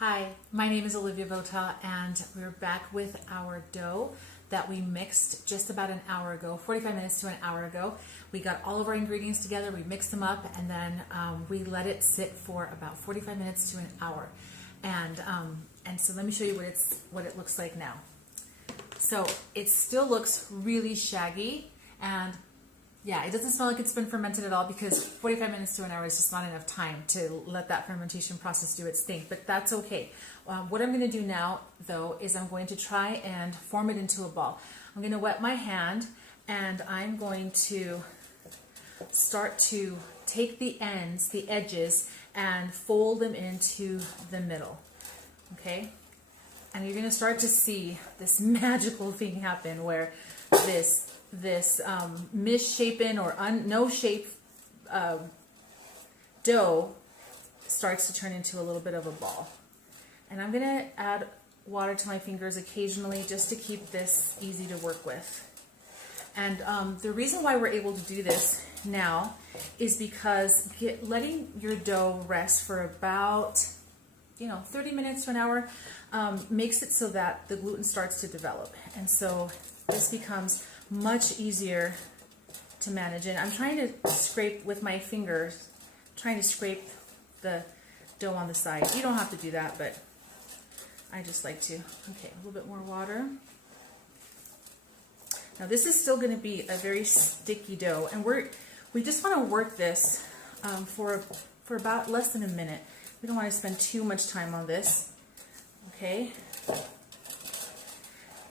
Hi, my name is Olivia Vota, and we're back with our dough that we mixed just about an hour ago, 45 minutes to an hour ago. We got all of our ingredients together, we mixed them up, and then we let it sit for about 45 minutes to an hour. And so let me show you what it looks like now. So it still looks really shaggy, and yeah, it doesn't smell like it's been fermented at all because 45 minutes to an hour is just not enough time to let that fermentation process do its thing, but that's okay. What I'm going to do now, though, is I'm going to try and form it into a ball. I'm going to wet my hand, and I'm going to start to take the ends, the edges, and fold them into the middle, okay? And you're going to start to see this magical thing happen where this misshapen or no shape dough starts to turn into a little bit of a ball. And I'm going to add water to my fingers occasionally just to keep this easy to work with. And the reason why we're able to do this now is because letting your dough rest for about 30 minutes to an hour makes it so that the gluten starts to develop. And so this becomes much easier to manage. And I'm trying to scrape with my fingers, trying to scrape the dough on the side. You don't have to do that, but I just like to. Okay, a little bit more water. Now this is still going to be a very sticky dough, and we just want to work this for about less than a minute. We don't want to spend too much time on this. Okay.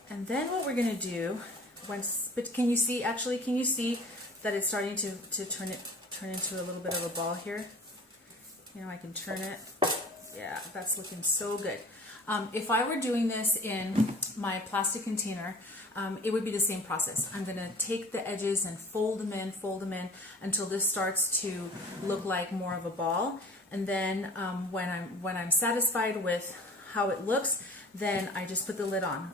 And then what we're going to do, but can you see that it's starting to turn into a little bit of a ball here? I can turn it. Yeah, that's looking so good. If I were doing this in my plastic container, it would be the same process. I'm going to take the edges and fold them in until this starts to look like more of a ball. And then when I'm satisfied with how it looks, then I just put the lid on.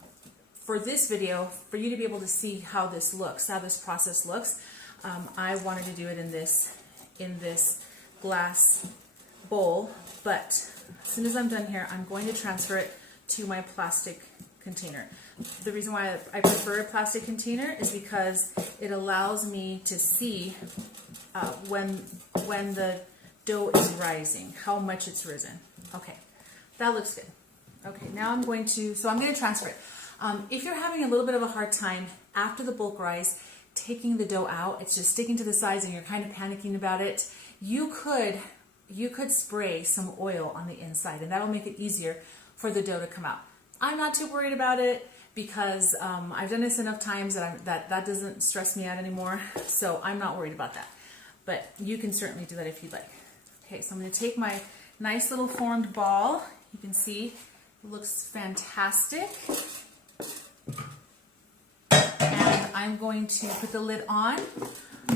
For this video, for you to be able to see how this looks, how this process looks, I wanted to do it in this glass bowl. But as soon as I'm done here, I'm going to transfer it to my plastic container. The reason why I prefer a plastic container is because it allows me to see when the dough is rising, how much it's risen. Okay, that looks good. Okay, now I'm going to transfer it. If you're having a little bit of a hard time after the bulk rise, taking the dough out, it's just sticking to the sides and you're kind of panicking about it, you could spray some oil on the inside, and that'll make it easier for the dough to come out. I'm not too worried about it because I've done this enough times that doesn't stress me out anymore, so I'm not worried about that. But you can certainly do that if you'd like. Okay, so I'm going to take my nice little formed ball. You can see it looks fantastic. And I'm going to put the lid on.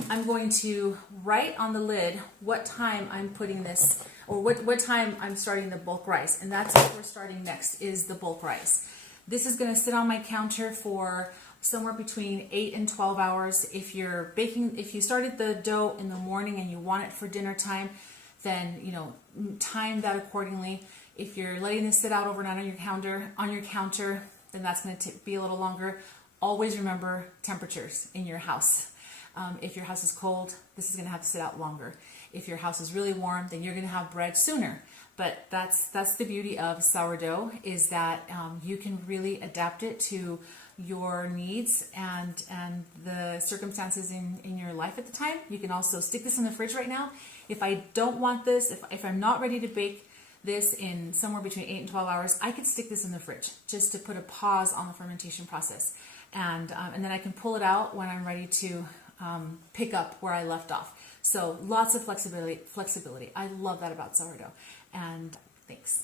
I'm going to write on the lid what time I'm putting this, or what time I'm starting the bulk rise. And that's what we're starting next, is the bulk rise. This is going to sit on my counter for somewhere between 8 and 12 hours. If you started the dough in the morning and you want it for dinner time, then time that accordingly. If you're letting this sit out overnight on your counter, then that's going to be a little longer. Always remember temperatures in your house. If your house is cold, this is going to have to sit out longer. If your house is really warm, then you're going to have bread sooner. But that's the beauty of sourdough, is that you can really adapt it to your needs and the circumstances in your life at the time. You can also stick this in the fridge right now. If I don't want this, if I'm not ready to bake this in somewhere between 8 and 12 hours, I could stick this in the fridge just to put a pause on the fermentation process. And then I can pull it out when I'm ready to pick up where I left off. So lots of flexibility. I love that about sourdough. And thanks.